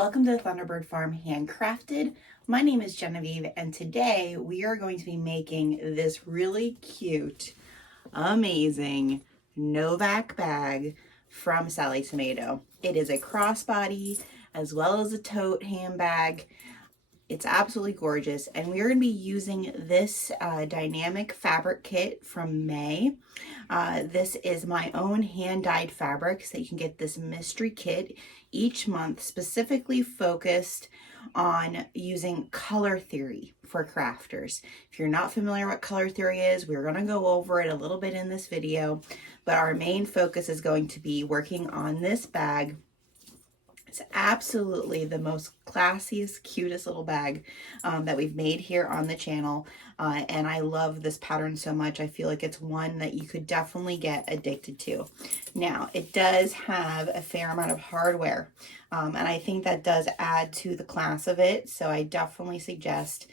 Welcome to Thunderbird HandCrafted. My name is Genevieve, and today we are going to be making this really cute, amazing Novak bag from Sallie Tomato. It is a crossbody as well as a tote handbag. It's absolutely gorgeous, and we are going to be using this Dye-Namic fabric kit from May. This is my own hand-dyed fabric, so you can get this mystery kit each month, specifically focused on using color theory for crafters. If you're not familiar what color theory is, we're going to go over it a little bit in this video, but our main focus is going to be working on this bag. It's absolutely the most classiest, cutest little bag that we've made here on the channel. And I love this pattern so much. I feel like it's one that you could definitely get addicted to. Now, it does have a fair amount of hardware. And I think that does add to the class of it. So I definitely suggest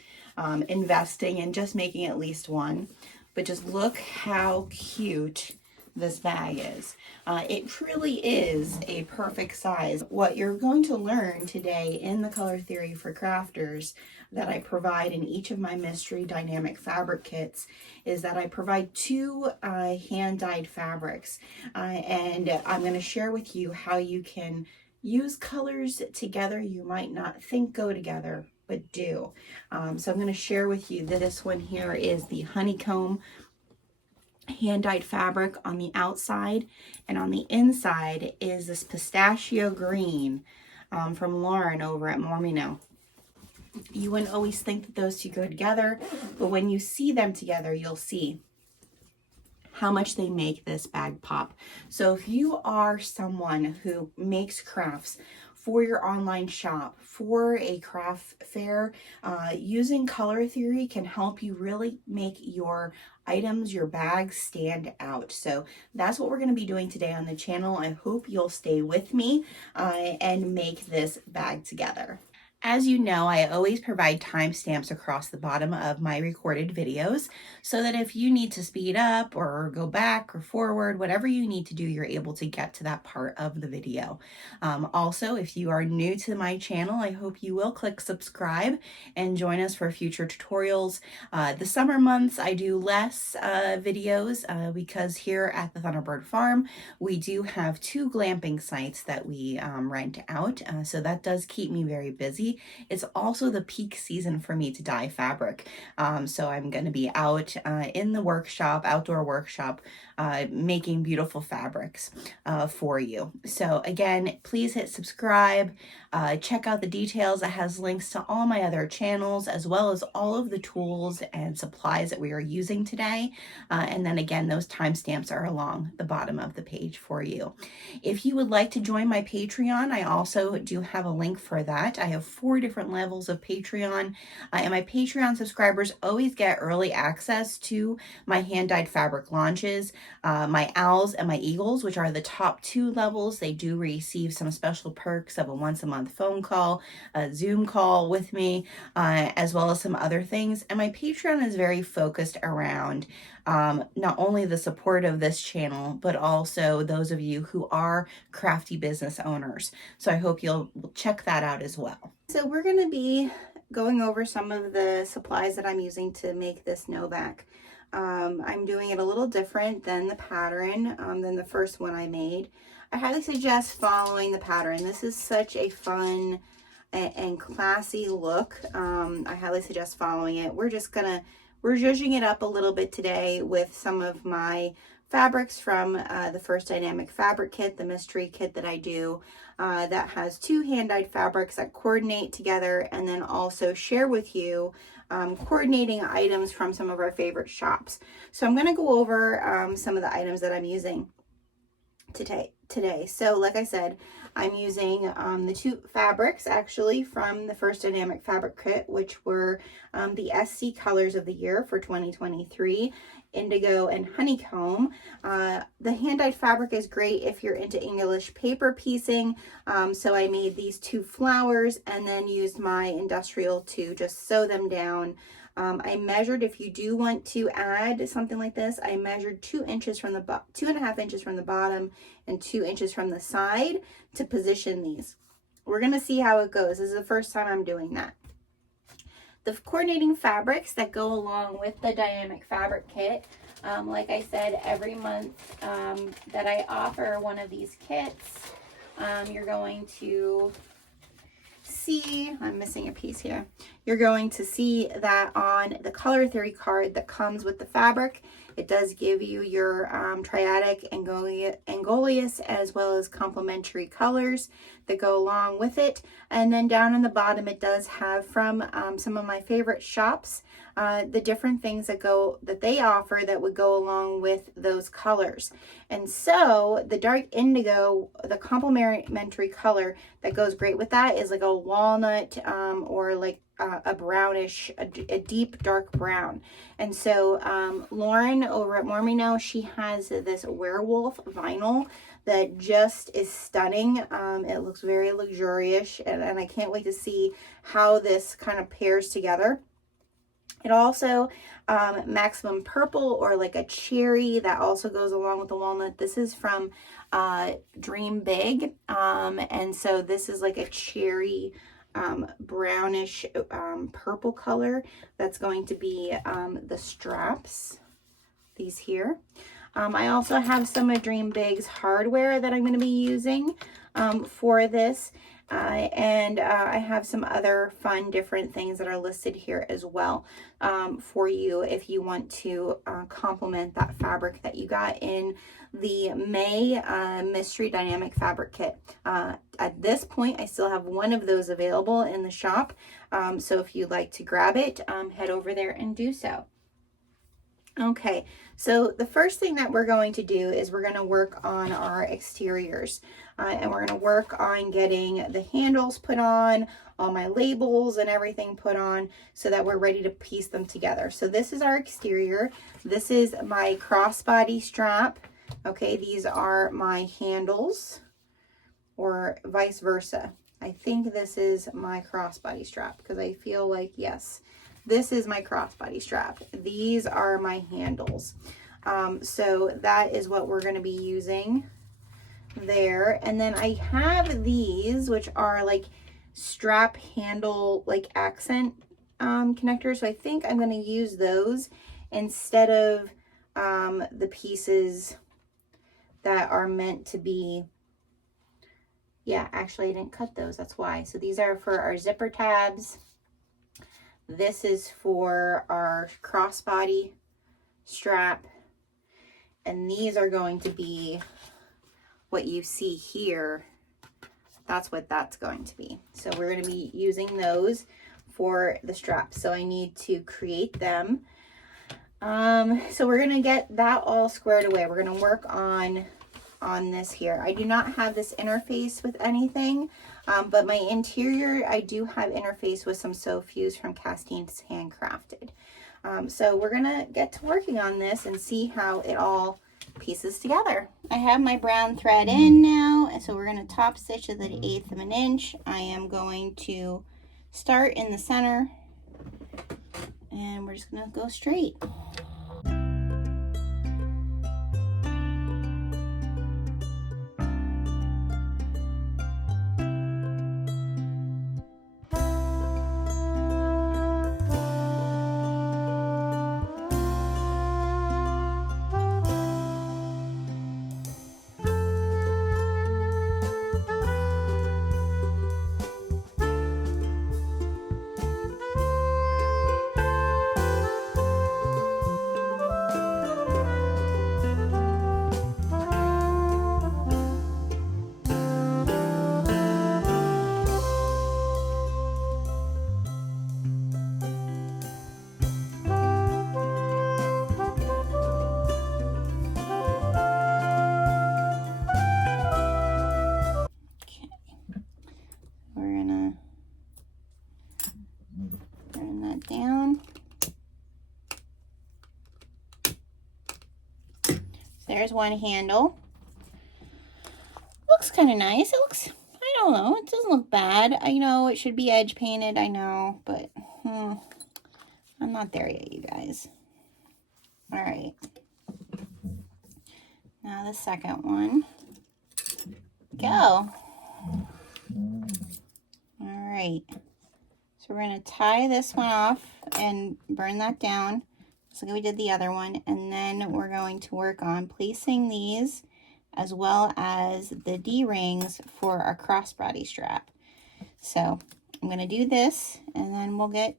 investing in just making at least one. But just look how cute this bag is. It truly is a perfect size. What you're going to learn today in the color theory for crafters that I provide in each of my mystery Dye-Namic fabric kits is that I provide two hand-dyed fabrics, and I'm going to share with you how you can use colors together you might not think go together but do. So I'm going to share with you that this one here is the Honeycomb hand-dyed fabric on the outside, and on the inside is this pistachio green from Lauren over at Mormino. You wouldn't always think that those two go together, but when you see them together, you'll see how much they make this bag pop. So if you are someone who makes crafts for your online shop, for a craft fair, using color theory can help you really make your items, your bags stand out. So that's what we're going to be doing today on the channel. I hope you'll stay with me and make this bag together. As you know, I always provide timestamps across the bottom of my recorded videos so that if you need to speed up or go back or forward, whatever you need to do, you're able to get to that part of the video. Also, if you are new to my channel, I hope you will click subscribe and join us for future tutorials. The summer months, I do less videos because here at the Thunderbird Farm, we do have two glamping sites that we rent out. So that does keep me very busy. It's also the peak season for me to dye fabric. So I'm going to be out in the workshop, outdoor workshop, making beautiful fabrics for you. So again, please hit subscribe, check out the details. It has links to all my other channels, as well as all of the tools and supplies that we are using today. And then again, those timestamps are along the bottom of the page for you. If you would like to join my Patreon, I also do have a link for that. I have 4 different levels of Patreon, and my Patreon subscribers always get early access to my hand-dyed fabric launches. My owls and my eagles, which are the top 2 levels, they do receive some special perks of a once-a-month phone call, a Zoom call with me, as well as some other things. And my Patreon is very focused around not only the support of this channel, but also those of you who are crafty business owners. So I hope you'll check that out as well. So we're going to be going over some of the supplies that I'm using to make this Novak. I'm doing it a little different than the pattern, than the first one I made. I highly suggest following the pattern. This is such a fun and classy look. I highly suggest following it. We're zhuzhing it up a little bit today with some of my fabrics from the first Dye-Namic fabric kit, the mystery kit that I do, that has 2 hand-dyed fabrics that coordinate together, and then also share with you coordinating items from some of our favorite shops. So I'm going to go over some of the items that I'm using today. So like I said, I'm using the 2 fabrics actually from the first Dye-Namic fabric kit, which were the Esty colors of the year for 2023, Indigo and Honeycomb. The hand-dyed fabric is great if you're into English paper piecing. So I made these 2 flowers and then used my industrial to just sew them down. I measured, if you do want to add something like this, I measured 2 inches from the 2.5 inches from the bottom and 2 inches from the side to position these. we're gonna see how it goes. This is the first time I'm doing that. The coordinating fabrics that go along with the Dye-Namic fabric kit, like I said, every month that I offer one of these kits, you're going to see, I'm missing a piece here, you're going to see that on the color theory card that comes with the fabric, it does give you your triadic Angolius as well as complementary colors that go along with it. And then down in the bottom, it does have from some of my favorite shops, the different things that they offer that would go along with those colors. And so the dark indigo, the complementary color that goes great with that is like a walnut or like a brownish, a deep dark brown. And so Lauren over at Mormino, she has this werewolf vinyl that just is stunning. It looks very luxurious, and I can't wait to see how this kind of pairs together. It also, maximum purple or like a cherry that also goes along with the walnut. This is from Dream Big. And so this is like a cherry brownish purple color. That's going to be the straps, these here. I also have some of Dream Big's hardware that I'm going to be using for this. And I have some other fun different things that are listed here as well for you if you want to complement that fabric that you got in the May Mystery Dye-Namic Fabric Kit. At this point, I still have one of those available in the shop. So if you'd like to grab it, head over there and do so. Okay, so the first thing that we're going to do is we're going to work on our exteriors. And we're going to work on getting the handles put on, all my labels and everything put on so that we're ready to piece them together. So this is our exterior. This is my crossbody strap. Okay, these are my handles, or vice versa. I think this is my crossbody strap because I feel like, yes, this is my crossbody strap. These are my handles. So that is what we're going to be using there. And then I have these, which are like strap handle, like accent connectors. So I think I'm going to use those instead of the pieces that are meant to be, yeah, actually I didn't cut those, that's why. So these are for our zipper tabs. This is for our crossbody strap, and these are going to be what you see here. That's what that's going to be. So we're going to be using those for the straps. So I need to create them. So we're going to get that all squared away. We're going to work on this here. I do not have this interface with anything, but my interior, I do have interface with some sew fuse from Castine's HandCrafted. So we're going to get to working on this and see how it all pieces together. I have my brown thread in now, and so we're going to top stitch at the 1/8 of an inch. I am going to start in the center, and we're just going to go straight. There's one handle. Looks kind of nice. It looks, I don't know, it doesn't look bad. I know it should be edge painted, I know, but I'm not there yet, you guys. All right. Now the second one. Go. All right. So we're going to tie this one off and burn that down, just like we did the other one. And then we're going to work on placing these as well as the D-rings for our crossbody strap. So I'm going to do this and then we'll get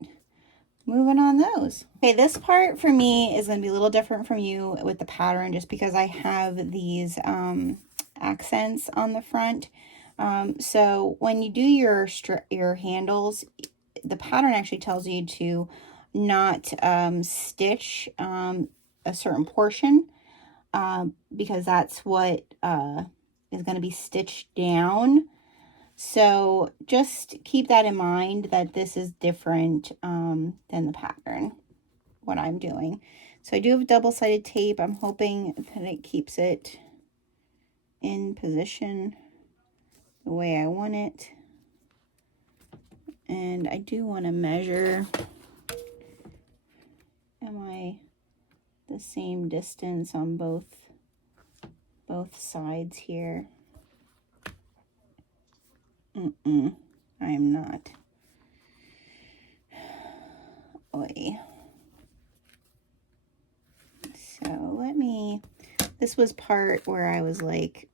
moving on those. Okay, this part for me is going to be a little different from you with the pattern just because I have these accents on the front. So when you do your handles, the pattern actually tells you to not stitch a certain portion because that's what is going to be stitched down. So just keep that in mind that this is different than the pattern, what I'm doing. So I do have double-sided tape. I'm hoping that it keeps it in position the way I want it. And I do want to measure, am I the same distance on both sides here? I am not. Oy. So let me, this was part where I was like,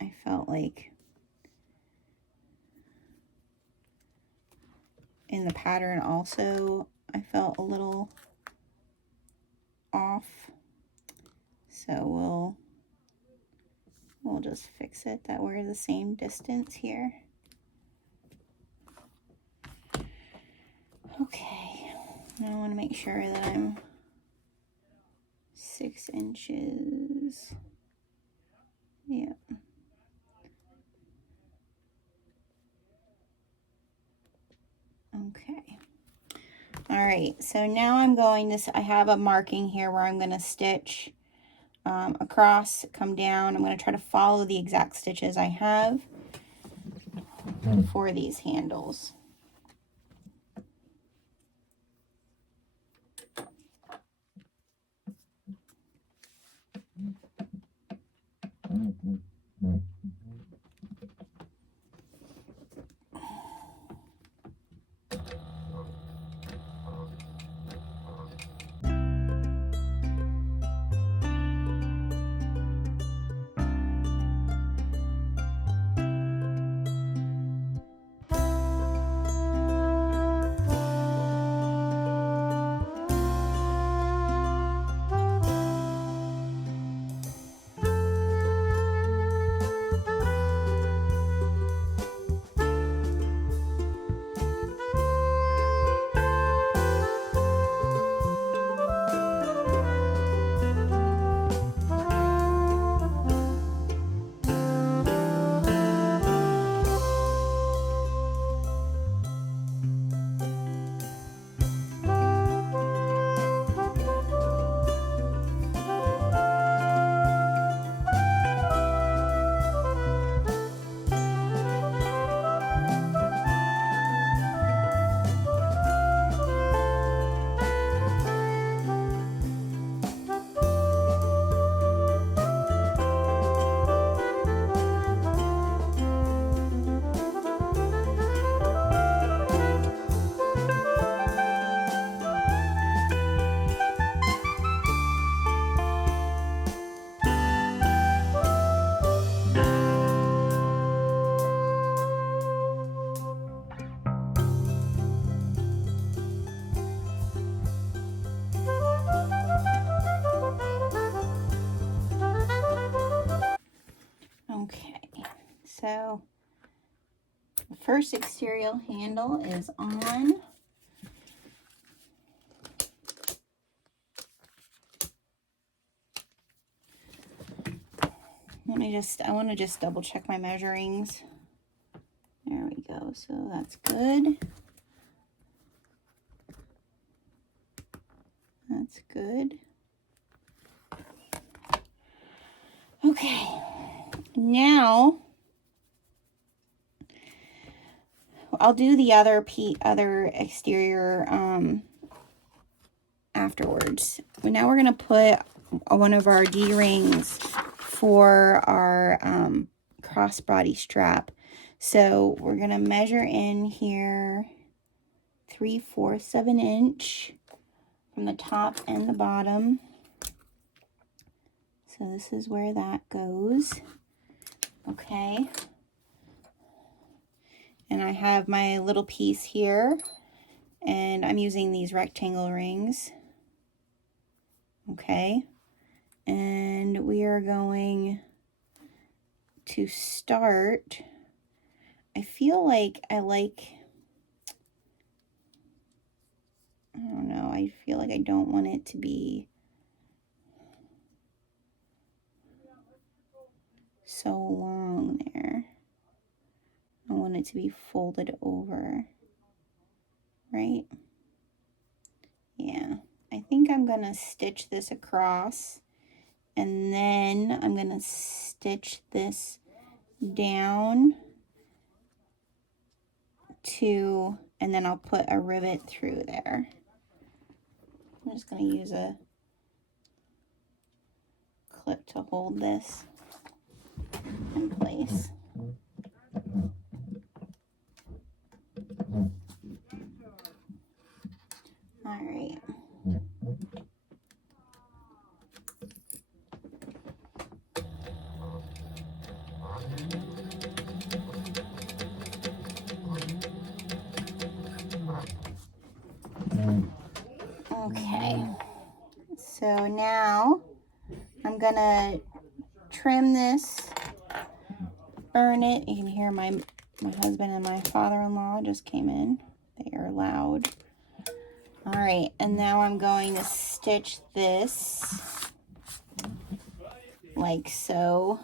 I felt like in the pattern also, I felt a little off. So we'll just fix it that we're the same distance here. Okay, I want to make sure that I'm 6 inches. Yeah. Okay. All right, so now I'm going to, I have a marking here where I'm going to stitch across, come down. I'm going to try to follow the exact stitches I have for these handles. So the first exterior handle is on. I want to just double check my measurings. There we go. So that's good. That's good. Okay. Now I'll do the other exterior afterwards. But now we're going to put one of our D-rings for our crossbody strap. So we're gonna measure in here 3/4 of an inch from the top and the bottom. So this is where that goes. Okay. And I have my little piece here, and I'm using these rectangle rings. Okay. And we are going to start. I feel like I don't know, I feel like I don't want it to be so long there. I want it to be folded over, right? Yeah, I think I'm gonna stitch this across, and then I'm gonna stitch this down to, and then I'll put a rivet through there. I'm just gonna use a clip to hold this in place. All right. Okay, so now I'm gonna trim this, burn it. You can hear my husband and my father-in-law just came in. They are loud. All right, and now I'm going to stitch this like so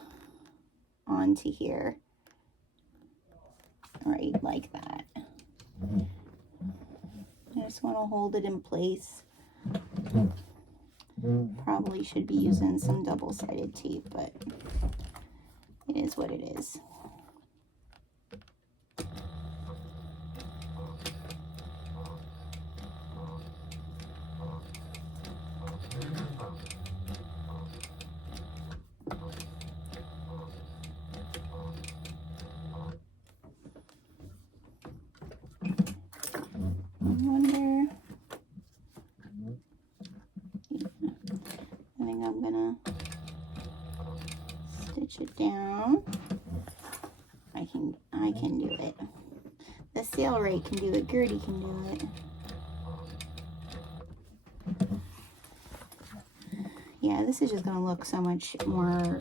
onto here. Right, like that. I just want to hold it in place. Probably should be using some double-sided tape, but it is what it is. I'm gonna stitch it down. I can do it. The Sailrite can do it. Gertie can do it. Yeah, this is just gonna look so much more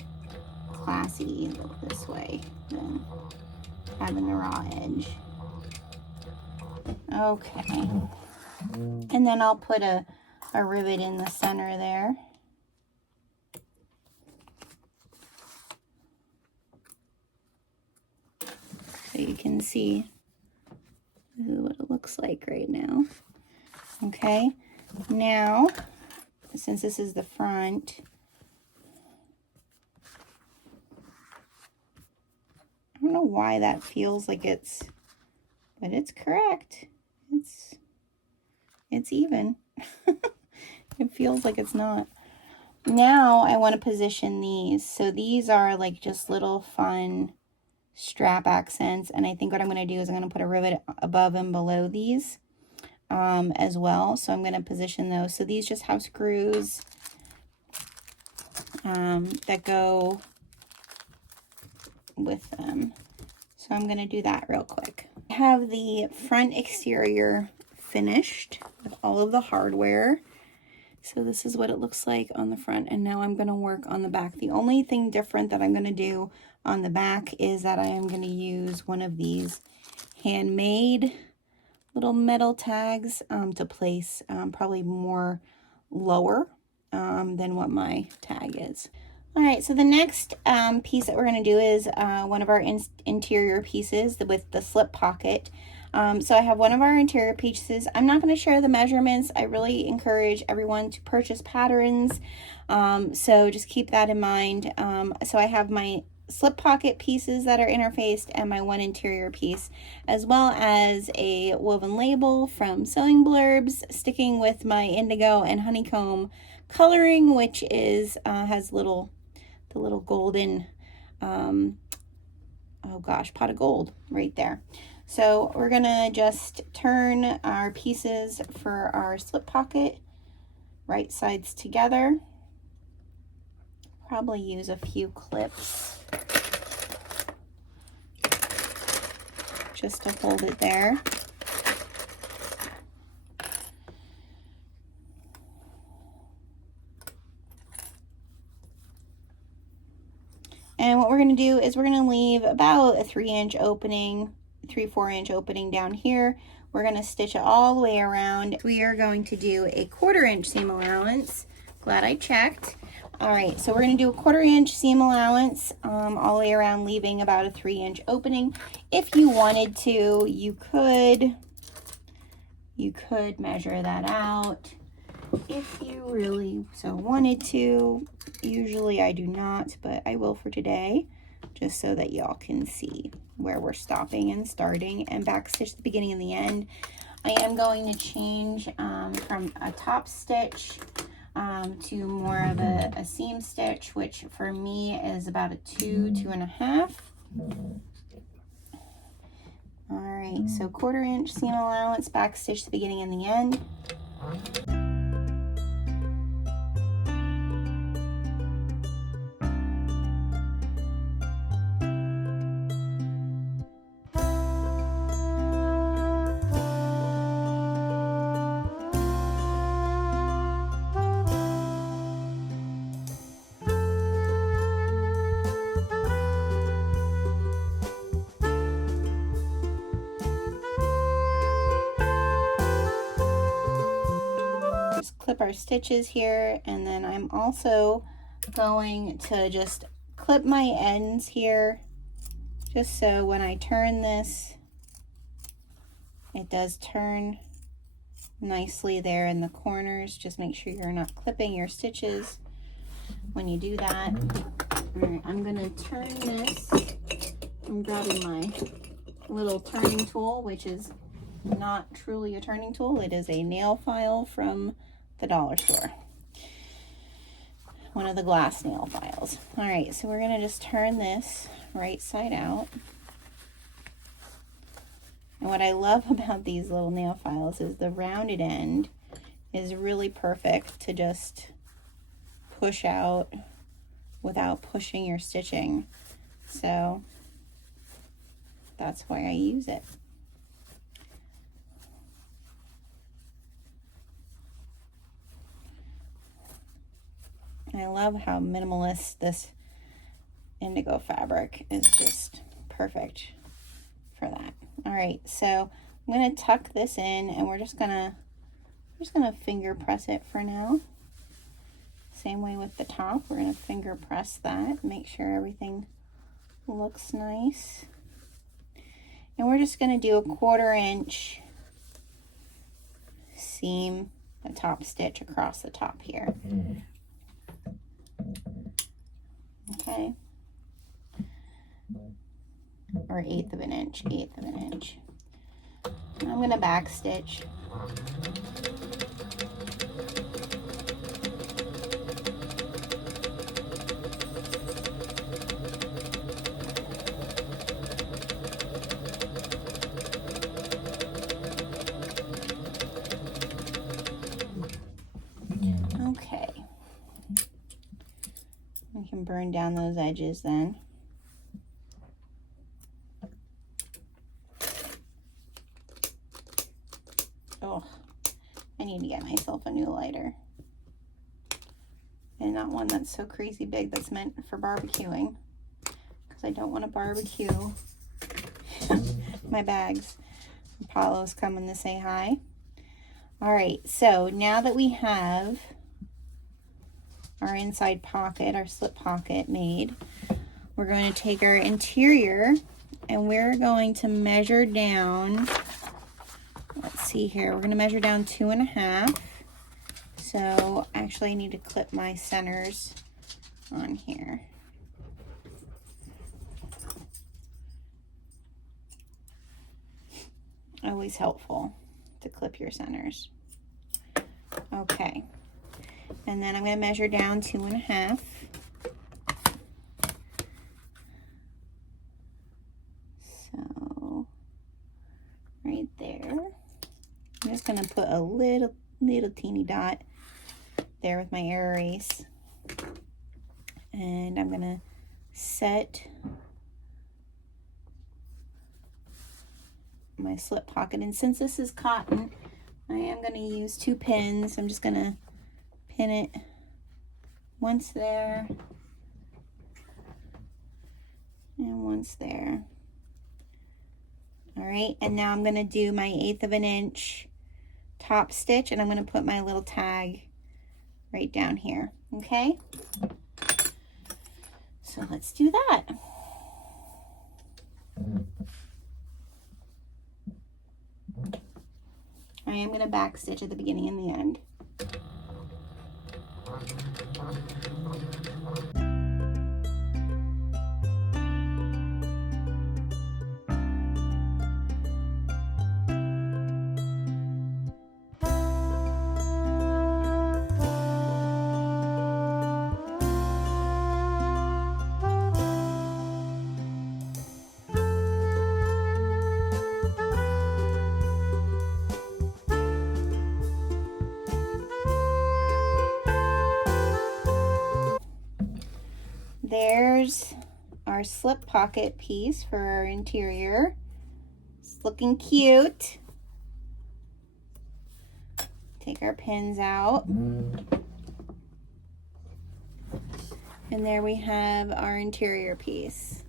classy this way than having the raw edge. Okay. And then I'll put a rivet in the center there. So you can see what it looks like right now. Okay, now, since this is the front, I don't know why that feels like it's, but it's correct. It's even. It feels like it's not. Now I want to position these. So these are like just little fun strap accents, and I think what I'm going to do is I'm going to put a rivet above and below these as well. So I'm going to position those. So these just have screws that go with them. So I'm going to do that real quick. I have the front exterior finished with all of the hardware. So this is what it looks like on the front, and now I'm going to work on the back. The only thing different that I'm going to do on the back is that I am going to use one of these handmade little metal tags to place probably more lower than what my tag is. All right, so the next piece that we're going to do is one of our interior pieces with the slip pocket. So I have one of our interior pieces. I'm not going to share the measurements. I really encourage everyone to purchase patterns. So just keep that in mind. So I have my slip pocket pieces that are interfaced and my one interior piece, as well as a woven label from Sewing Blurbs, sticking with my Indigo and Honeycomb coloring, which is has the little golden oh gosh, pot of gold right there. So we're gonna just turn our pieces for our slip pocket right sides together. Probably use a few clips just to hold it there. And what we're going to do is we're going to leave about a 3-inch opening, 3-4 inch opening down here. We're going to stitch it all the way around. We are going to do a 1/4 inch seam allowance. Glad I checked. All right, so we're going to do a 1/4 inch seam allowance all the way around, leaving about a 3-inch opening. If you wanted to, you could measure that out if you really so wanted to. Usually I do not, but I will for today, just so that y'all can see where we're stopping and starting, and backstitch the beginning and the end. I am going to change from a top stitch to more of a seam stitch, which for me is about a 2.5. All right, so 1/4 inch seam allowance, backstitch the beginning and the end. Clip our stitches here, and then I'm also going to just clip my ends here, just so when I turn this, it does turn nicely there in the corners. Just make sure you're not clipping your stitches when you do that. All right, I'm gonna turn this. I'm grabbing my little turning tool, which is not truly a turning tool. It is a nail file from the dollar store, one of the glass nail files. All right, so we're gonna just turn this right side out. And what I love about these little nail files is the rounded end is really perfect to just push out without pushing your stitching. So that's why I use it. I love how minimalist this indigo fabric is, just perfect for that. All right, so I'm gonna tuck this in, and we're just gonna finger press it for now. Same way with the top, we're gonna finger press that, make sure everything looks nice. And we're just gonna do a 1/4 inch seam, a top stitch across the top here. Okay, or 1/8 of an inch, 1/8 of an inch. I'm going to back stitch. Okay. We can burn down those edges then. Oh, I need to get myself a new lighter. And not one that's so crazy big that's meant for barbecuing, because I don't want to barbecue my bags. Apollo's coming to say hi. All right, so now that we have our inside pocket, our slip pocket made, we're going to take our interior and we're going to measure down. Let's see here, we're going to measure down 2.5. So actually I need to clip my centers on here. Always helpful to clip your centers. Okay. And then I'm going to measure down 2.5. just gonna put a little teeny dot there with my air erase. And I'm gonna set my slip pocket. And since this is cotton, I am gonna use 2 pins. I'm just gonna pin it once there and once there. All right, and now I'm gonna do my 1/8 of an inch top stitch, and I'm gonna put my little tag right down here, okay? So let's do that. I am gonna back stitch at the beginning and the end. There's our slip pocket piece for our interior. It's looking cute. Take our pins out. And there we have our interior piece.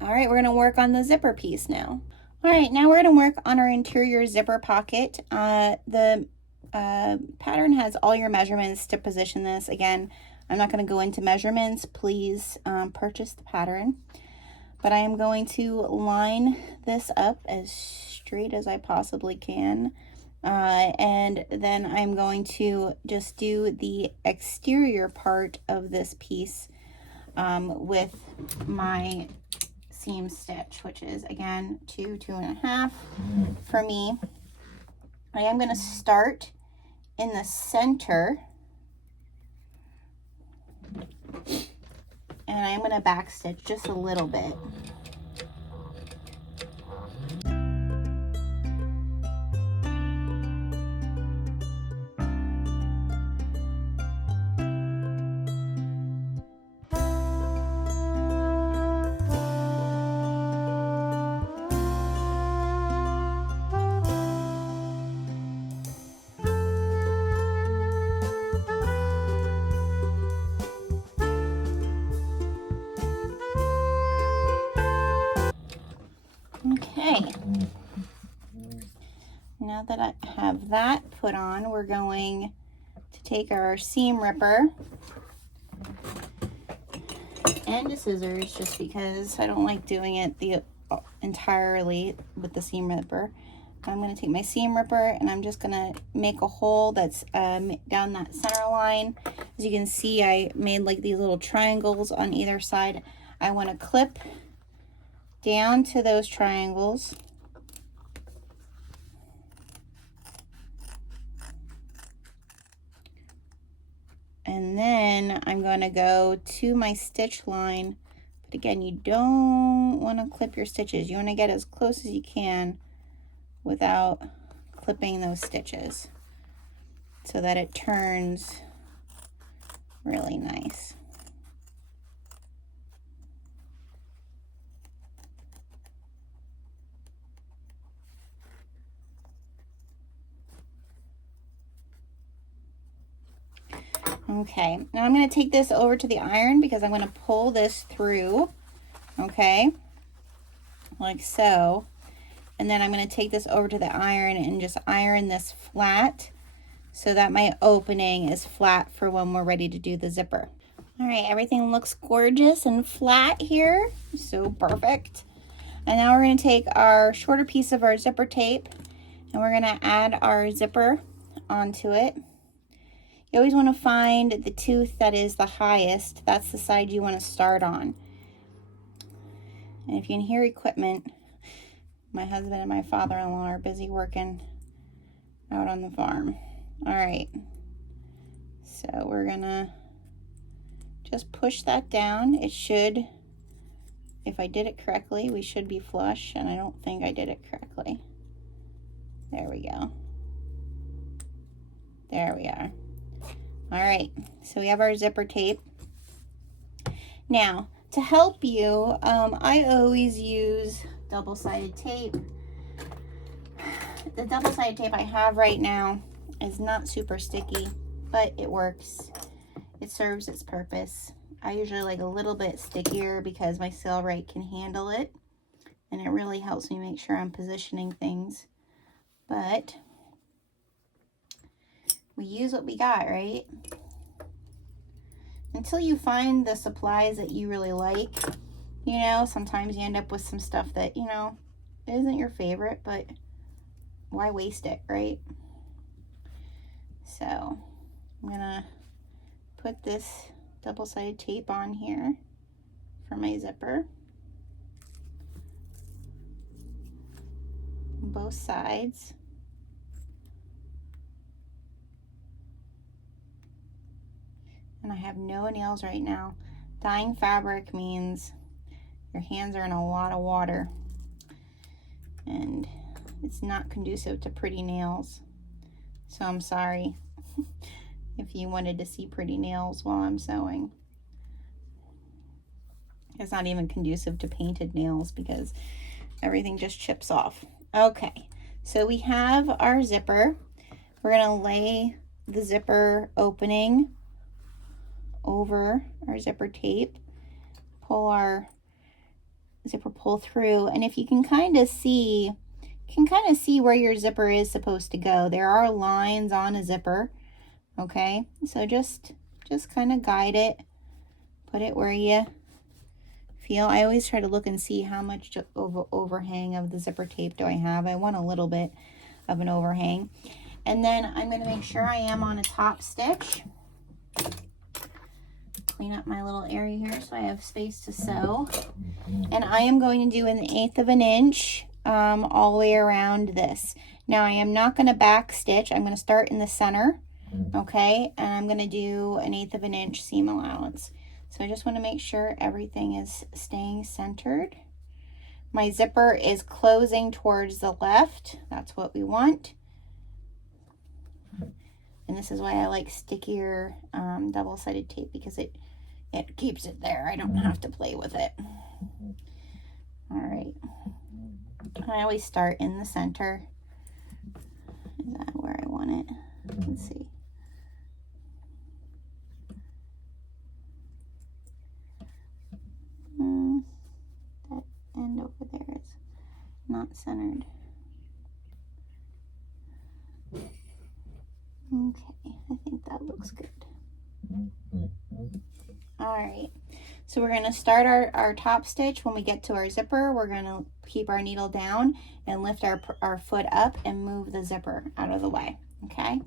All right, we're gonna work on the zipper piece now. All right, now we're gonna work on our interior zipper pocket. The pattern has all your measurements to position this. Again, I'm not going to go into measurements. Please purchase the pattern. But I am going to line this up as straight as I possibly can. And then I'm going to just do the exterior part of this piece with my seam stitch, which is, again, 2, 2.5 for me. I am going to start in the center. And I'm going to back stitch just a little bit. Okay, now that I have that put on, we're going to take our seam ripper and a scissors, just because I don't like doing it entirely with the seam ripper. I'm going to take my seam ripper and I'm just going to make a hole that's down that center line. As you can see, I made like these little triangles on either side. I want to clip down to those triangles. And then I'm going to go to my stitch line. But again, you don't want to clip your stitches. You want to get as close as you can without clipping those stitches so that it turns really nice. Okay, now I'm going to take this over to the iron because I'm going to pull this through, okay, like so. And then I'm going to take this over to the iron and just iron this flat so that my opening is flat for when we're ready to do the zipper. All right, everything looks gorgeous and flat here, so perfect. And now we're going to take our shorter piece of our zipper tape and we're going to add our zipper onto it. You always want to find the tooth that is the highest. That's the side you want to start on. And if you can hear equipment, my husband and my father-in-law are busy working out on the farm. All right. So we're going to just push that down. It should, if I did it correctly, we should be flush, and I don't think I did it correctly. There we go. There we are. All right, so we have our zipper tape. Now, to help you, I always use double-sided tape. The double-sided tape I have right now is not super sticky, but it works. It serves its purpose. I usually like a little bit stickier because my Sailrite can handle it, and it really helps me make sure I'm positioning things. But we use what we got, right? Until you find the supplies that you really like, you know, sometimes you end up with some stuff that, you know, isn't your favorite, but why waste it, right? So I'm gonna put this double-sided tape on here for my zipper on both sides. And I have no nails right now. Dyeing fabric means your hands are in a lot of water, and it's not conducive to pretty nails. So I'm sorry if you wanted to see pretty nails while I'm sewing. It's not even conducive to painted nails because everything just chips off. Okay, so we have our zipper. We're gonna lay the zipper opening over our zipper tape, pull our zipper pull through, and if you can kind of see, where your zipper is supposed to go. There are lines on a zipper, okay? So just kind of guide it, put it where you feel. I always try to look and see how much overhang of the zipper tape do I have. I want a little bit of an overhang. And then I'm going to make sure I am on a top stitch. Clean up my little area here so I have space to sew. And I am going to do 1/8 of an inch all the way around this. Now I am not going to back stitch. I'm going to start in the center, okay? And I'm going to do 1/8 of an inch seam allowance. So I just want to make sure everything is staying centered. My zipper is closing towards the left. That's what we want. And this is why I like stickier double-sided tape, because it keeps it there. I don't have to play with it. All right. I always start in the center. Is that where I want it? Let's see. That end over there is not centered. Okay, I think that looks good. All right, so we're going to start our top stitch. When we get to our zipper, we're going to keep our needle down and lift our foot up and move the zipper out of the way, okay?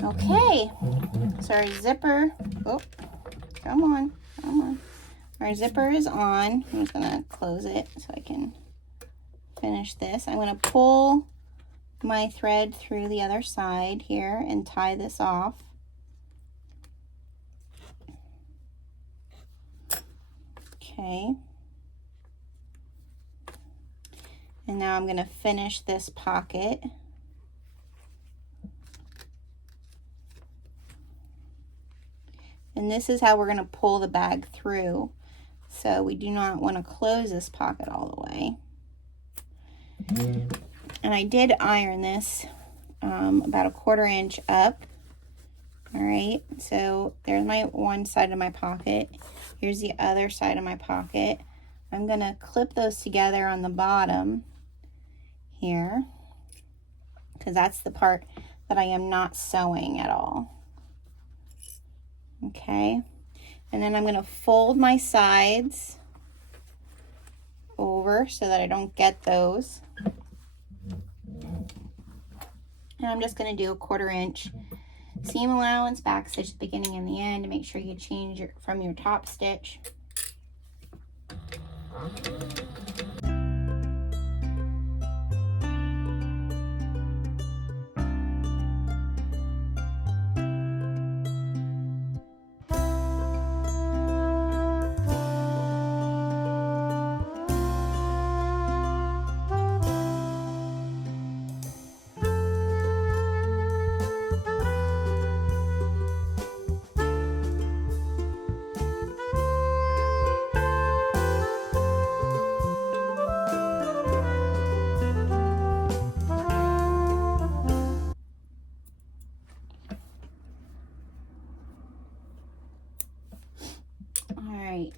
Okay, so our zipper, oh, come on. Our zipper is on. I'm just gonna close it so I can finish this. I'm gonna pull my thread through the other side here and tie this off. Okay. And now I'm gonna finish this pocket. And this is how we're going to pull the bag through. So we do not want to close this pocket all the way. And I did iron this about 1/4 inch up. All right, so there's my one side of my pocket. Here's the other side of my pocket. I'm going to clip those together on the bottom here, because that's the part that I am not sewing at all. Okay, and then I'm going to fold my sides over so that I don't get those. And I'm just going to do a 1/4 inch seam allowance, back stitch the beginning and the end, to make sure you change from your top stitch.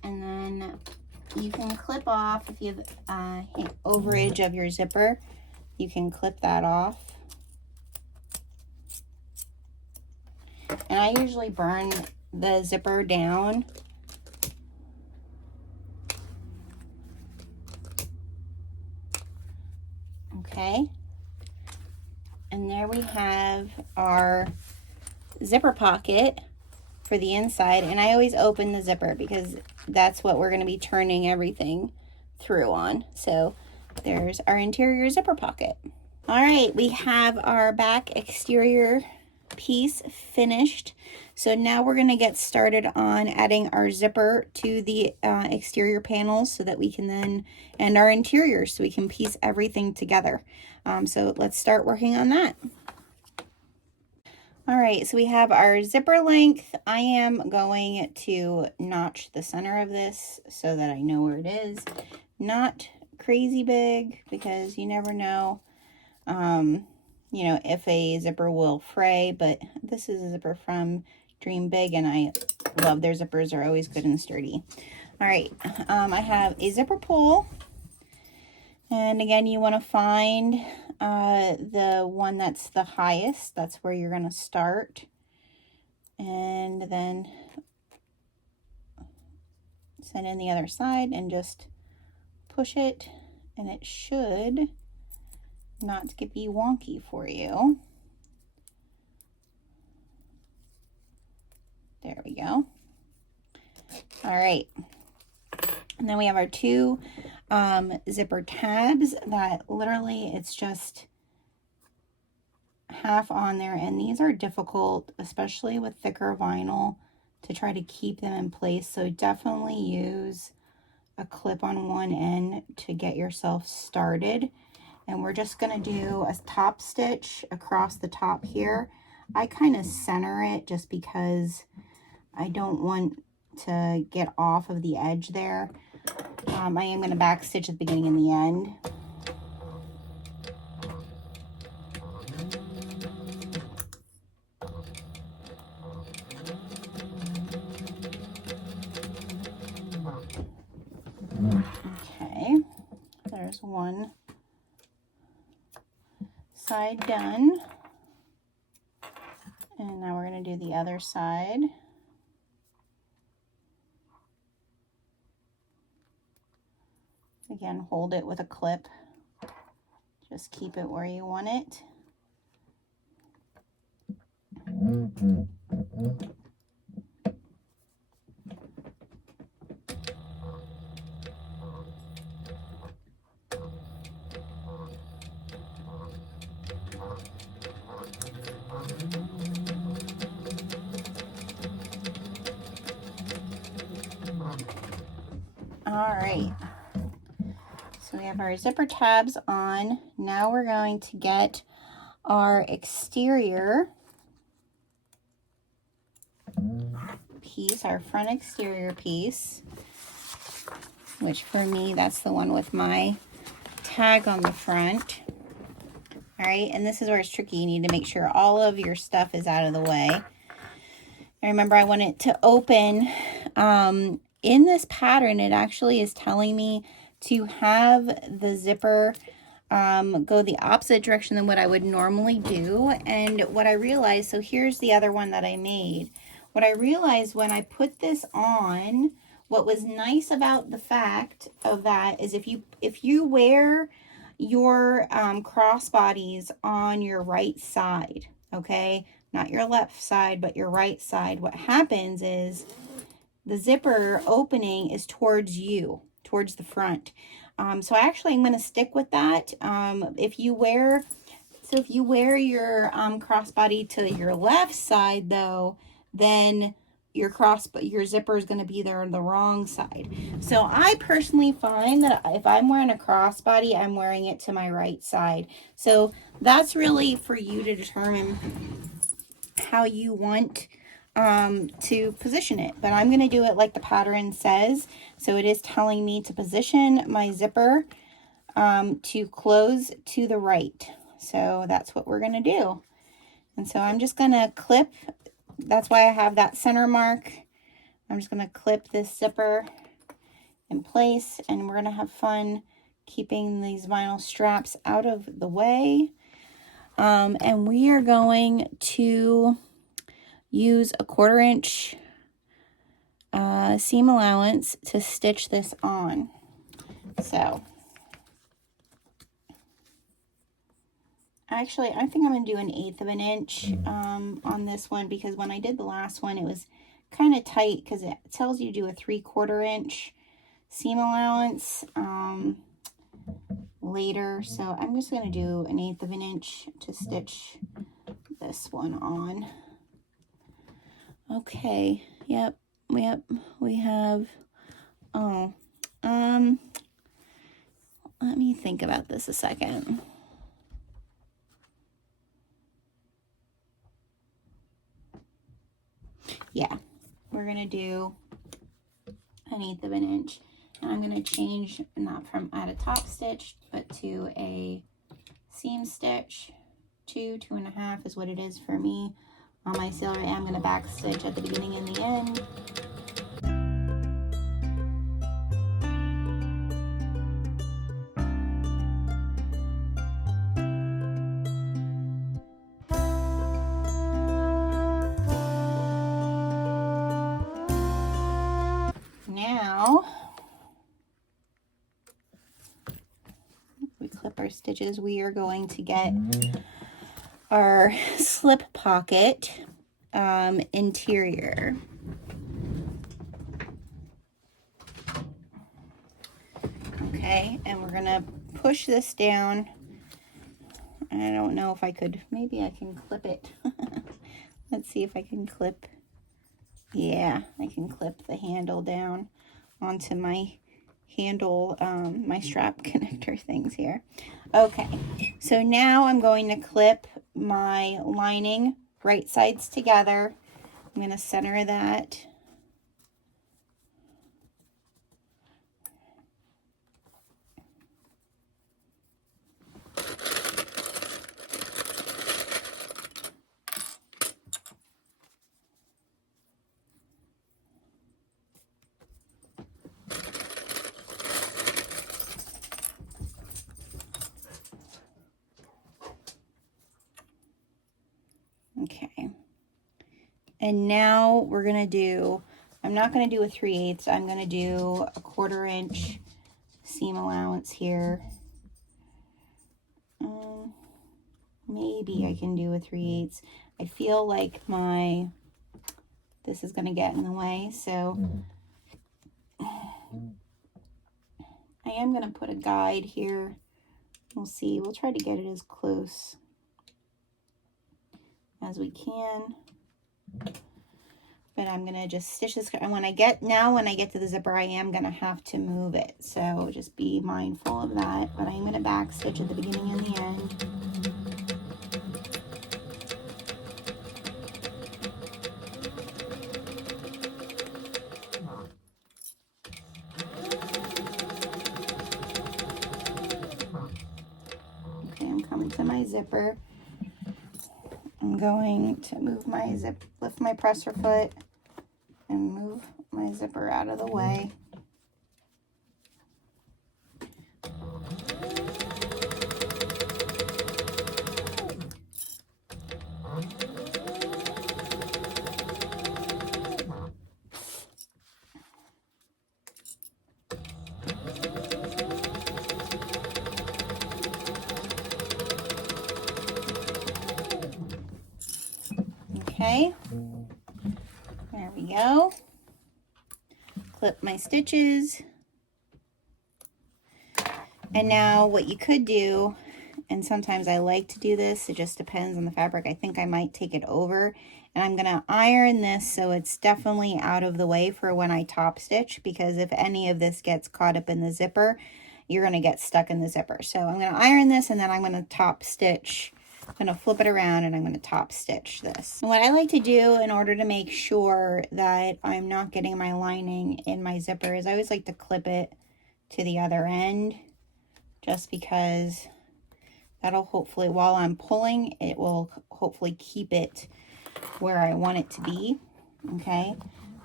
And then you can clip off, if you have overage of your zipper, you can clip that off. And I usually burn the zipper down. Okay. And there we have our zipper pocket for the inside, and I always open the zipper because that's what we're going to be turning everything through on. So there's our interior zipper pocket. All right, we have our back exterior piece finished. So now we're going to get started on adding our zipper to the exterior panels so that we can then, and our interior, so we can piece everything together. So let's start working on that. All right, so we have our zipper length. I am going to notch the center of this so that I know where it is. Not crazy big, because you never know, you know, if a zipper will fray, but this is a zipper from Dream Big, and I love their zippers. They're always good and sturdy. All right, I have a zipper pull, and again, you want to find the one that's the highest. That's where you're going to start, and then send in the other side and just push it, and it should not be wonky for you. There we go. All right, and then we have our two zipper tabs that literally it's just half on there, and these are difficult, especially with thicker vinyl, to try to keep them in place. So definitely use a clip on one end to get yourself started. And we're just going to do a top stitch across the top here. I kind of center it just because I don't want to get off of the edge there. I am going to back stitch at the beginning and the end. Okay, there's one side done. And now we're going to do the other side. Again, hold it with a clip. Just keep it where you want it. All right. So we have our zipper tabs on. Now we're going to get our exterior piece, our front exterior piece, which for me, that's the one with my tag on the front. All right, and this is where it's tricky. You need to make sure all of your stuff is out of the way. And remember, I want it to open in this pattern, it actually is telling me to have the zipper go the opposite direction than what I would normally do. And what I realized, so here's the other one that I made. What I realized when I put this on, what was nice about the fact of that is if you wear your crossbodies on your right side, okay, not your left side, but your right side, what happens is the zipper opening is towards you, towards the front. So actually I'm going to stick with that. If you wear your crossbody to your left side though, then your zipper is going to be there on the wrong side. So I personally find that if I'm wearing a crossbody, I'm wearing it to my right side. So that's really for you to determine how you want to position it, but I'm going to do it like the pattern says. So it is telling me to position my zipper to close to the right. So that's what we're going to do. And so I'm just going to clip, that's why I have that center mark. I'm just going to clip this zipper in place, and we're going to have fun keeping these vinyl straps out of the way. And we are going to use a 1/4 inch seam allowance to stitch this on. So actually I think I'm going to do 1/8 of an inch on this one, because when I did the last one it was kind of tight because it tells you to do a 3/4 inch seam allowance later. So I'm just going to do 1/8 of an inch to stitch this one on. Okay, yep, we have, let me think about this a second. Yeah, we're gonna do 1/8 of an inch. And I'm gonna change not from at a top stitch, but to a seam stitch. 2.5 is what it is for me. On my Sailrite, I'm going to back stitch at the beginning and the end. Now, we clip our stitches. We are going to get our slip pocket interior. Okay, and we're gonna push this down. I don't know if I could, maybe I can clip it. Let's see if I can clip. Yeah, I can clip the handle down onto my handle, my strap connector things here. Okay, so now I'm going to clip my lining right sides together. I'm going to center that. Okay, and now we're going to do, I'm not going to do a 3/8, I'm going to do a 1/4 inch seam allowance here. Maybe I can do a 3/8. I feel like this is going to get in the way, so I am going to put a guide here. We'll see. We'll try to get it as close as we can. But I'm going to just stitch this. And when I get to the zipper, I am going to have to move it. So just be mindful of that. But I'm going to back stitch at the beginning and the end. Okay, I'm coming to my zipper. I'm going to move my lift my presser foot and move my zipper out of the way. Okay, there we go. Clip my stitches. And now what you could do, and sometimes I like to do this, it just depends on the fabric. I think I might take it over, and I'm gonna iron this so it's definitely out of the way for when I top stitch, because if any of this gets caught up in the zipper, you're gonna get stuck in the zipper. So I'm gonna iron this, and then I'm gonna top stitch. I'm going to flip it around and I'm going to top stitch this. And what I like to do in order to make sure that I'm not getting my lining in my zipper is I always like to clip it to the other end, just because that'll hopefully, while I'm pulling, it will hopefully keep it where I want it to be. Okay,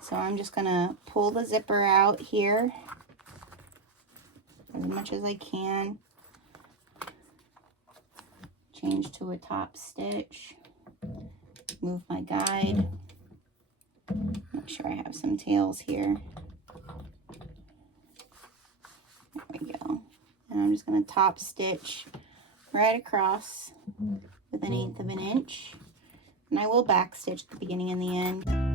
so I'm just going to pull the zipper out here as much as I can. Change to a top stitch, move my guide, make sure I have some tails here. There we go. And I'm just going to top stitch right across with 1/8 of an inch, and I will back stitch at the beginning and the end.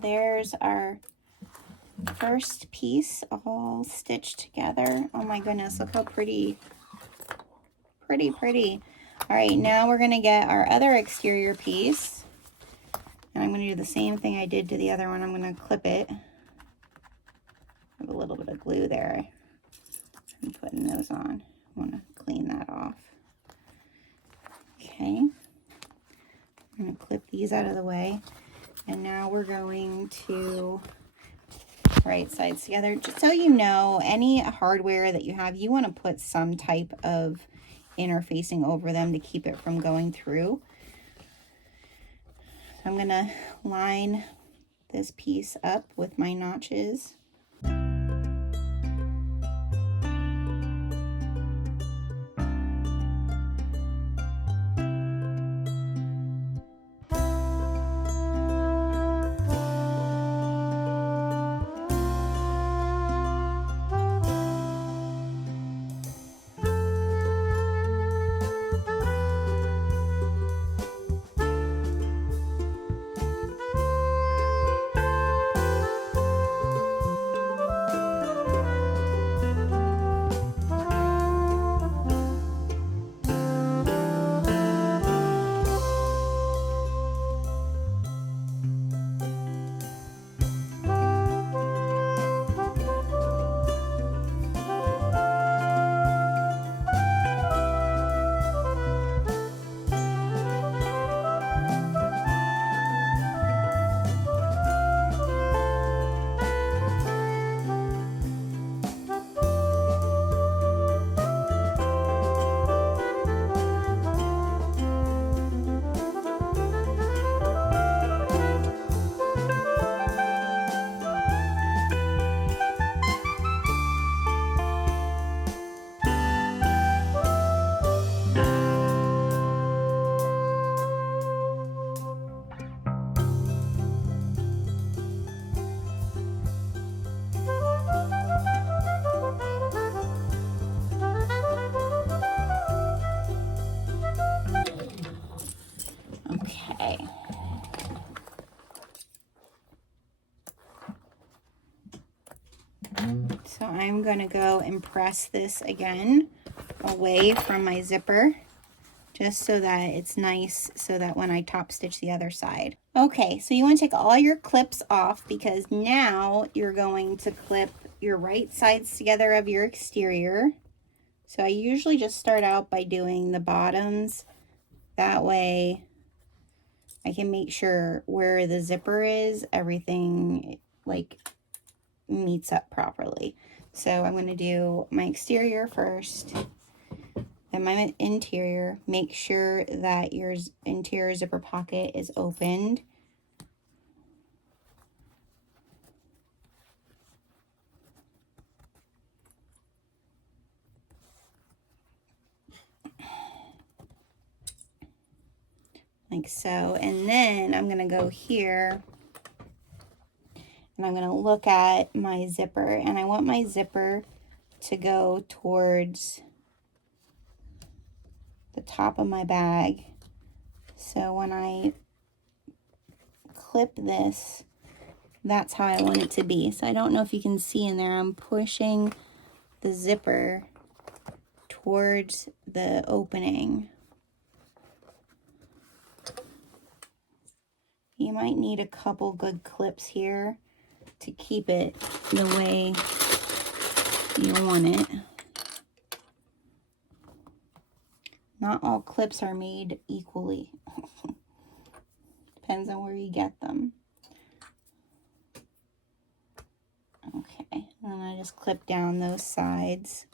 There's our first piece all stitched together. Oh my goodness, look how pretty. Pretty. All right, now we're gonna get our other exterior piece, and I'm gonna do the same thing I did to the other one. I'm gonna clip it. I have a little bit of glue there. I'm putting those on. I wanna clean that off. Okay, I'm gonna clip these out of the way. And now we're going to right sides together. Just so you know, any hardware that you have, you want to put some type of interfacing over them to keep it from going through. So I'm going to line this piece up with my notches. So I'm going to go and press this again away from my zipper, just so that it's nice, so that when I top stitch the other side. Okay, so you want to take all your clips off, because now you're going to clip your right sides together of your exterior. So I usually just start out by doing the bottoms That way I can make sure where the zipper is, everything like meets up properly. So I'm going to do my exterior first, then my interior. Make sure that your interior zipper pocket is opened. Like so. And then I'm going to go here and I'm going to look at my zipper, and I want my zipper to go towards the top of my bag. So when I clip this, that's how I want it to be. So I don't know if you can see in there, I'm pushing the zipper towards the opening. You might need a couple good clips here to keep it the way you want it. Not all clips are made equally. Depends on where you get them. Okay, and then I just clip down those sides.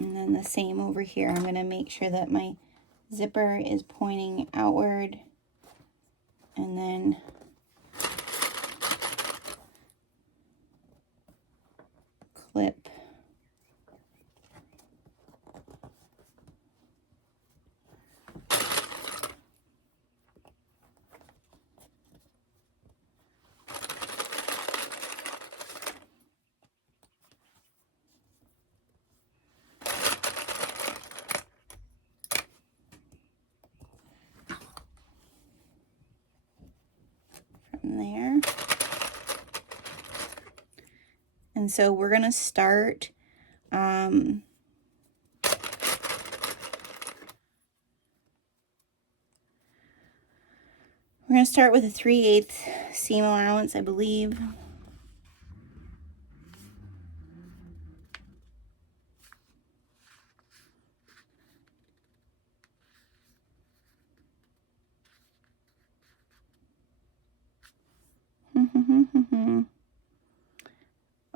And then the same over here. I'm going to make sure that my zipper is pointing outward, and then clip. From there. And so we're going to start we're going to start with a 3/8 seam allowance, I believe.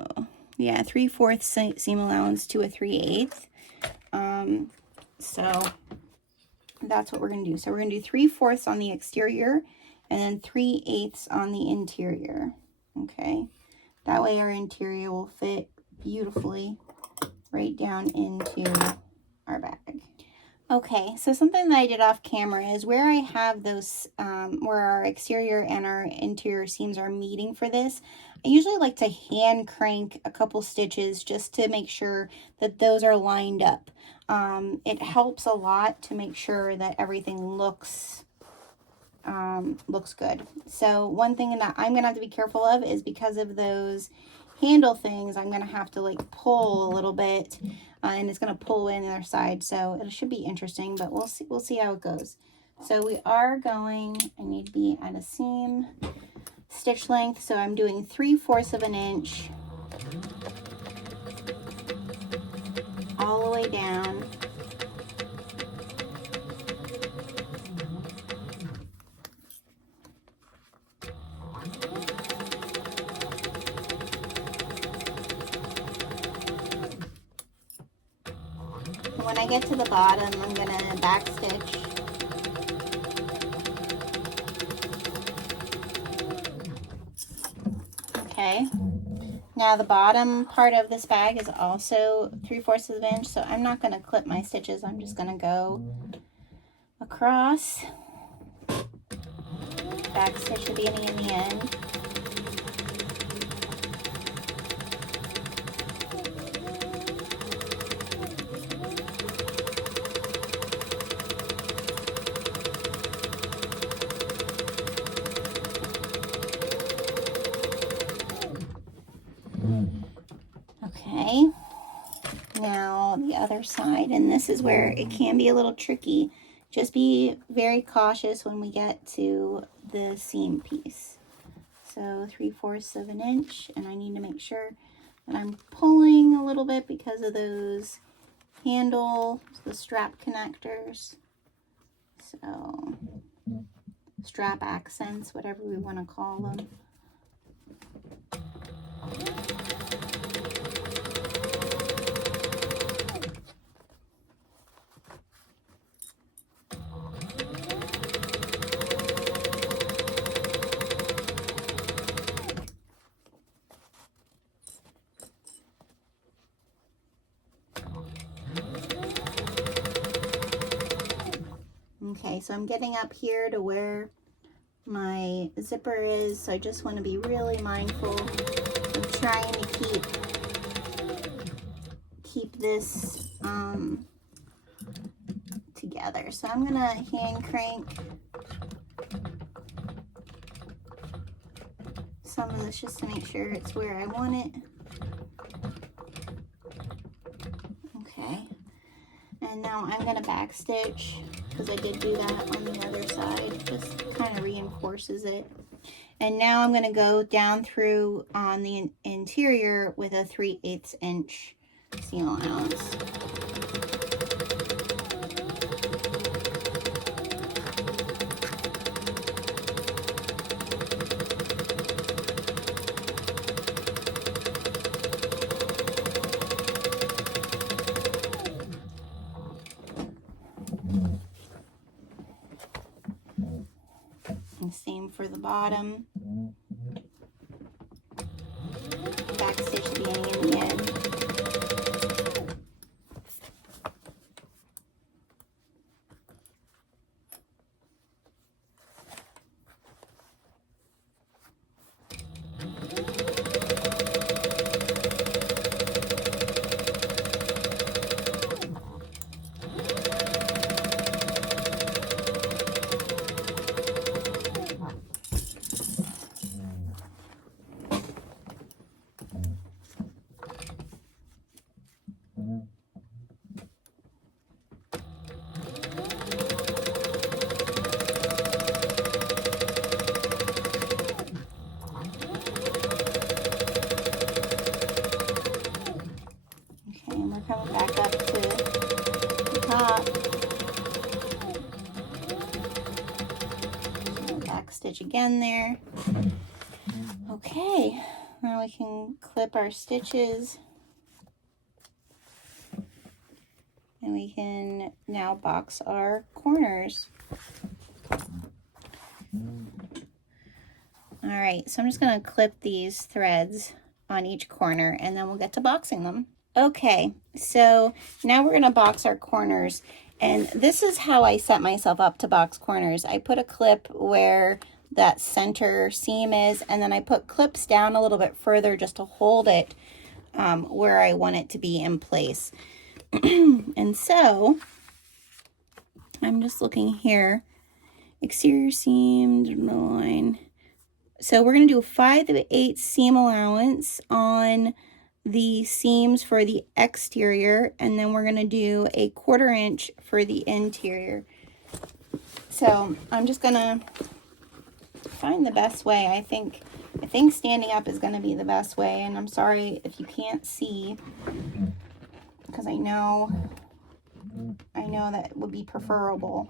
Oh, yeah, 3/4 seam allowance to a 3/8. So that's what we're going to do. So we're going to do 3/4 on the exterior and then 3/8 on the interior. Okay, that way our interior will fit beautifully right down into our bag. Okay, so something that I did off camera is where I have those, where our exterior and our interior seams are meeting for this, I usually like to hand crank a couple stitches just to make sure that those are lined up. It helps a lot to make sure that everything looks good. So one thing that I'm going to have to be careful of is because of those handle things, I'm going to have to like pull a little bit, and it's going to pull in the other side. So it should be interesting, but we'll see how it goes. So we are going, I need to be at a seam stitch length. So I'm doing 3/4 of an inch all the way down. When I get to the bottom, I'm going to back stitch. Okay. Now the bottom part of this bag is also 3/4 of an inch, so I'm not going to clip my stitches. I'm just going to go across, back stitch the beginning and the end. Okay, now the other side, and this is where it can be a little tricky. Just be very cautious when we get to the seam piece. So 3/4 of an inch, and I need to make sure that I'm pulling a little bit because of those handle, the strap connectors. So strap accents, whatever we want to call them. Okay, so I'm getting up here to where my zipper is, so I just want to be really mindful of trying to keep this together. So I'm gonna hand crank some of this just to make sure it's where I want it. Okay, and now I'm gonna backstitch, because I did do that on the other side, just kind of reinforces it. And now I'm going to go down through on the interior with a 3/8 inch seam allowance. And same for the bottom. Backstitch the beginning and the end. Coming back up to the top. So back stitch again there. Okay, now we can clip our stitches. And we can now box our corners. All right, so I'm just going to clip these threads on each corner and then we'll get to boxing them. Okay, so now we're going to box our corners, and this is how I set myself up to box corners. I put a clip where that center seam is, and then I put clips down a little bit further just to hold it where I want it to be in place. And so I'm just looking here, exterior seam, line. So we're going to do a 5/8 seam allowance on the seams for the exterior, and then we're going to do a 1/4 inch for the interior. So I'm just going to find the best way. I think standing up is going to be the best way, and I'm sorry if you can't see, because I know that would be preferable.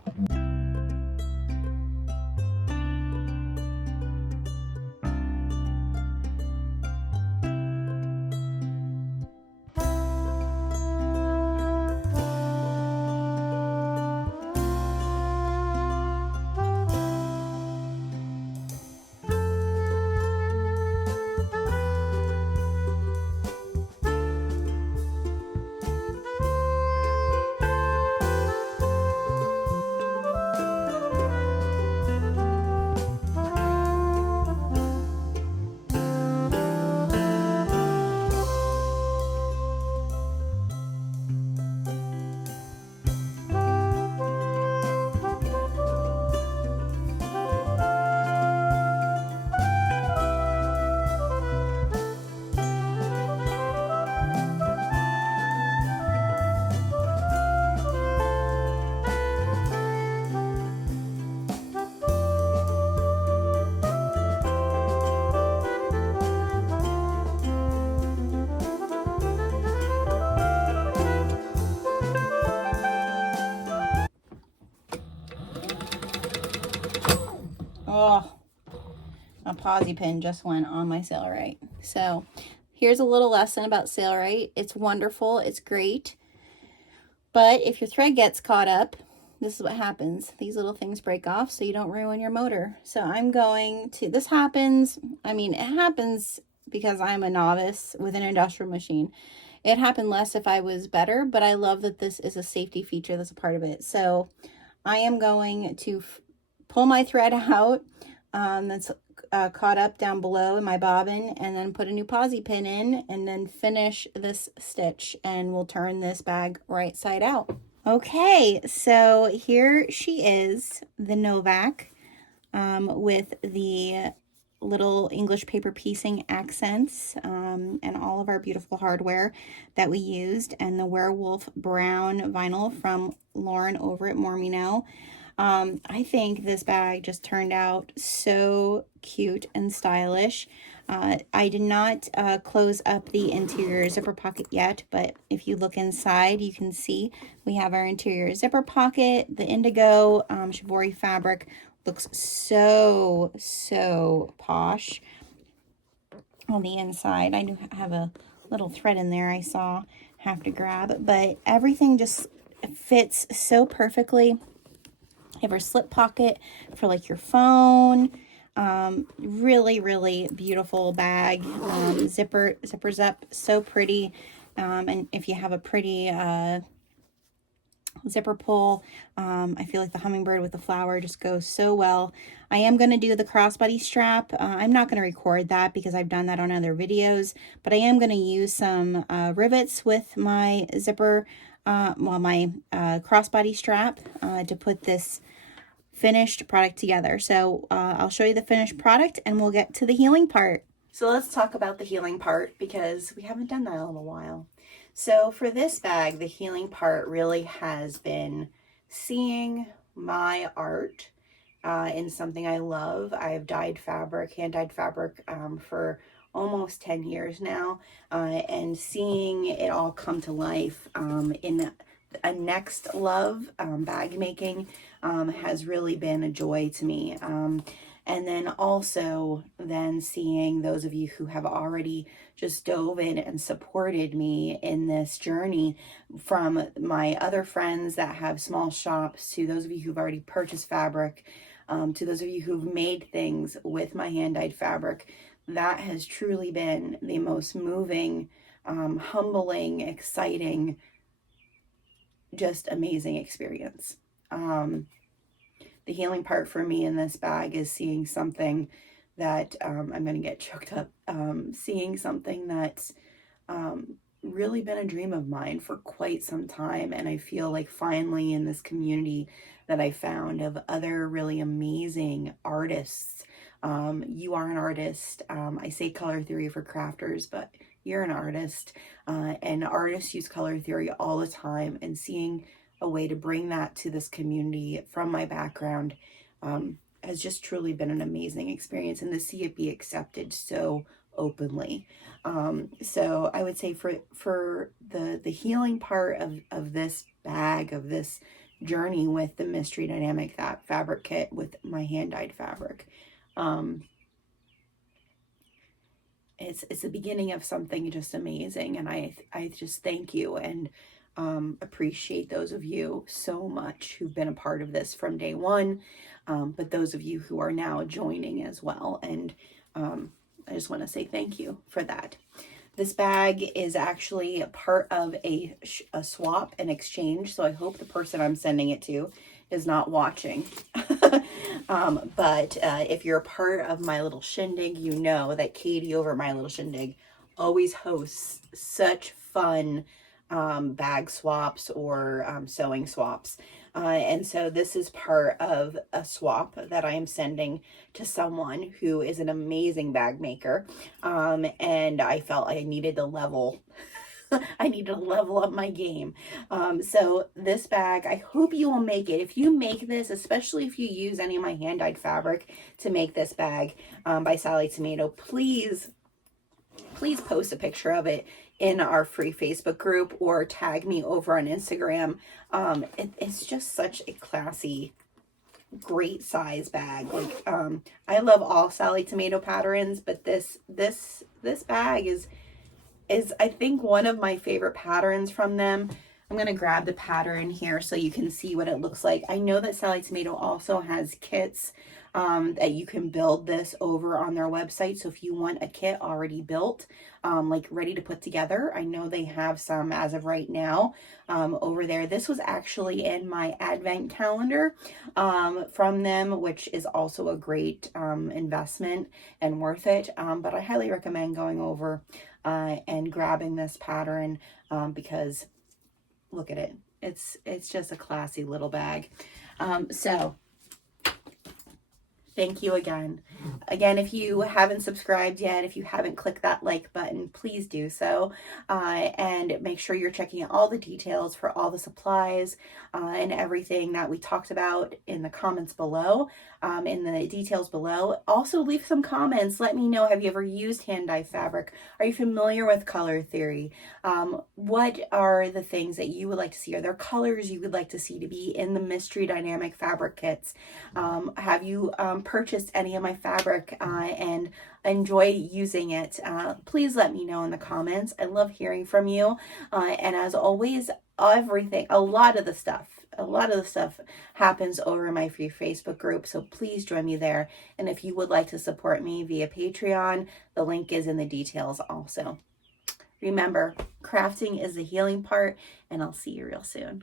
a Posi pin just went on my Sailrite. So here's a little lesson about Sailrite. It's wonderful. It's great. But if your thread gets caught up, this is what happens. These little things break off so you don't ruin your motor. So I'm going to, this happens, I mean, it happens because I'm a novice with an industrial machine. It happened less if I was better, but I love that this is a safety feature that's a part of it. So I am going to pull my thread out that's caught up down below in my bobbin, and then put a new Posi pin in, and then finish this stitch, and we'll turn this bag right side out. Okay, so here she is, the Novak, with the little English paper piecing accents, and all of our beautiful hardware that we used, and the werewolf brown vinyl from Lauren over at More Me Know. I think this bag just turned out so cute and stylish. I did not close up the interior zipper pocket yet, but if you look inside, you can see we have our interior zipper pocket. The indigo Shibori fabric looks so posh on the inside. I do have a little thread in there I saw have to grab, but everything just fits so perfectly. You have our slip pocket for like your phone. Really beautiful bag. Zippers up, so pretty. And if you have a pretty zipper pull, I feel like the hummingbird with the flower just goes so well. I am going to do the crossbody strap. I'm not going to record that because I've done that on other videos, but I am going to use some rivets with my zipper, my crossbody strap to put this finished product together. So I'll show you the finished product and we'll get to the healing part. So let's talk about the healing part because we haven't done that in a little while. So for this bag, the healing part really has been seeing my art in something I love. I've dyed fabric, hand-dyed fabric for almost 10 years now, and seeing it all come to life in a next love, bag making, has really been a joy to me. And then also then seeing those of you who have already just dove in and supported me in this journey, from my other friends that have small shops, to those of you who've already purchased fabric, to those of you who've made things with my hand-dyed fabric. That has truly been the most moving, humbling, exciting, just amazing experience. The healing part for me in this bag is seeing something that, I'm going to get choked up, seeing something that's really been a dream of mine for quite some time. And I feel like finally in this community that I found of other really amazing artists. You are an artist. I say color theory for crafters, but you're an artist. And artists use color theory all the time, and seeing a way to bring that to this community from my background has just truly been an amazing experience, and to see it be accepted so openly. So I would say for the healing part of this bag, of this journey with the Mystery Dye-Namic, that fabric kit with my hand-dyed fabric, it's the beginning of something just amazing, and I just thank you and appreciate those of you so much who've been a part of this from day one, but those of you who are now joining as well, and I just want to say thank you for that. This bag is actually part of a swap and exchange, so I hope the person I'm sending it to is not watching. But if you're a part of my little shindig, you know that Katie over at My Little Shindig always hosts such fun bag swaps or sewing swaps. And so this is part of a swap that I am sending to someone who is an amazing bag maker. And I felt I needed to level I need to level up my game. So this bag, I hope you will make it. If you make this, especially if you use any of my hand-dyed fabric to make this bag by Sallie Tomato, please post a picture of it in our free Facebook group or tag me over on Instagram. It's just such a classy great size bag. Like, I love all Sallie tomato patterns, but this bag is I think one of my favorite patterns from them. I'm going to grab the pattern here so you can see what it looks like. I know that Sallie Tomato also has kits that you can build this over on their website. So if you want a kit already built, like ready to put together, I know they have some as of right now over there. This was actually in my advent calendar from them, which is also a great investment and worth it. But I highly recommend going over and grabbing this pattern because look at it. It's just a classy little bag. So thank you again. Again, if you haven't subscribed yet, if you haven't clicked that like button, please do so. And make sure you're checking out all the details for all the supplies and everything that we talked about in the comments below, in the details below. Also, leave some comments. Let me know, have you ever used hand dye fabric? Are you familiar with color theory? What are the things that you would like to see? Are there colors you would like to see to be in the mystery dynamic fabric kits? Have you purchased any of my fabric and enjoy using it? Please let me know in the comments. I love hearing from you. And as always, a lot of the stuff happens over in my free Facebook group. So please join me there. And if you would like to support me via Patreon, the link is in the details also. Remember, crafting is the healing part, and I'll see you real soon.